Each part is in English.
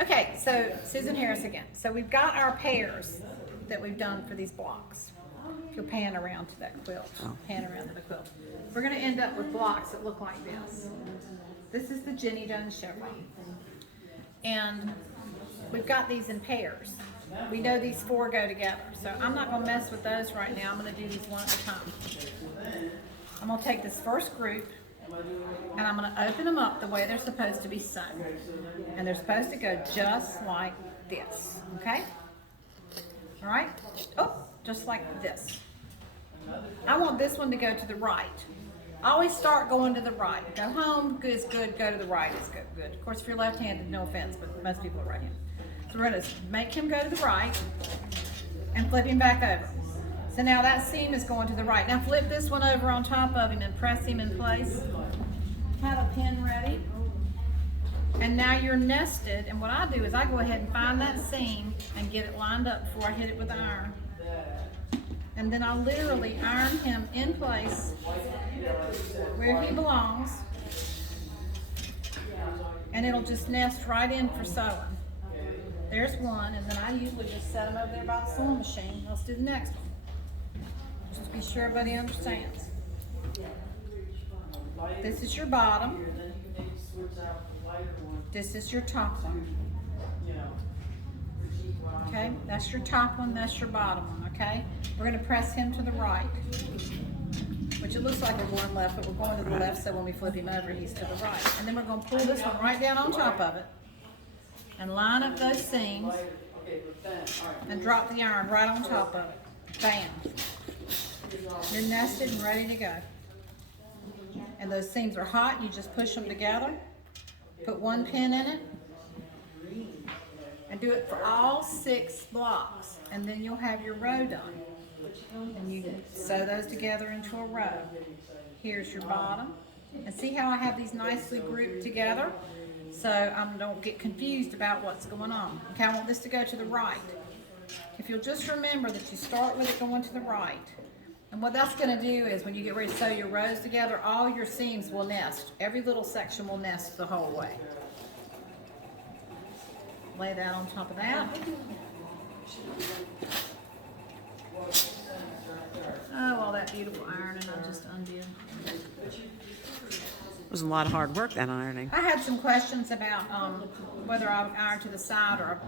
Okay, so Susan Harris again. So we've got our pairs that we've done for these blocks. If you'll pan around to that quilt, pan around to the quilt. We're going to end up with blocks that look like this. This is the Jenny Dunn Chevron. And we've got these in pairs. We know these four go together. So I'm not going to mess with those right now. I'm going to do these one at a time. I'm going to take this first group and I'm going to open them up the way they're supposed to be sewn. And they're supposed to go just like this, okay? All right? Oh, just like this. I want this one to go to the right. Always start going to the right. Go home is good, go to the right is good. Of course, if you're left-handed, no offense, but most people are right-handed. So we're going to make him go to the right and flip him back over. So now that seam is going to the right. Now flip this one over on top of him and press him in place. Have a pin ready. And now you're nested, and what I do is I go ahead and find that seam and get it lined up before I hit it with the iron. And then I'll literally iron him in place where he belongs, and it'll just nest right in for sewing. There's one, and then I usually just set them over there by the sewing machine. Let's do the next one. Just to be sure everybody understands. This is your bottom. This is your top one. Okay, that's your top one, that's your bottom one, okay? We're going to press him to the right, which it looks like we're going left, but we're going to the left, so when we flip him over, he's to the right. And then we're going to pull this one right down on top of it and line up those seams and drop the iron right on top of it. Bam. You're nested and ready to go. And those seams are hot, you just push them together, put one pin in it, and do it for all 6 blocks, and then you'll have your row done. And you sew those together into a row. Here's your bottom, and see how I have these nicely grouped together, so I don't get confused about what's going on. Okay, I want this to go to the right. If you'll just remember that you start with it going to the right, and what that's going to do is when you get ready to sew your rows together, all your seams will nest. Every little section will nest the whole way. Lay that on top of that. Oh, all that beautiful ironing I just undid. It was a lot of hard work, that ironing. I had some questions about whether I would iron to the side or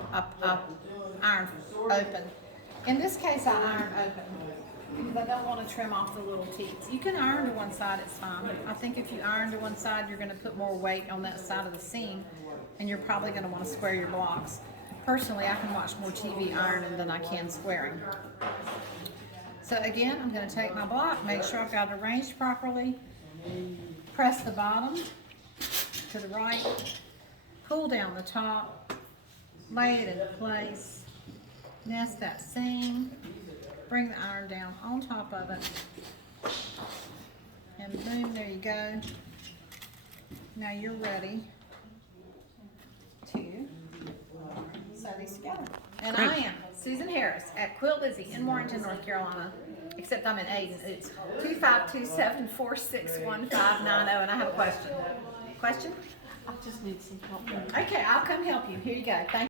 iron open. In this case, I iron open because I don't want to trim off the little teeth. You can iron to one side, it's fine. I think if you iron to one side, you're going to put more weight on that side of the seam, and you're probably going to want to square your blocks. Personally, I can watch more TV ironing than I can squaring. So again, I'm going to take my block, make sure I've got it arranged properly, press the bottom to the right, pull down the top, lay it into place, nest that seam, bring the iron down on top of it, and boom, there you go. Now you're ready to sew these together. And I am Susan Harris at Quilt Lizzy in Warrenton, North Carolina, except I'm in Aden. It's 252-746-1590, and I have a question. Question? I just need some help. Okay, I'll come help you. Here you go. Thank you.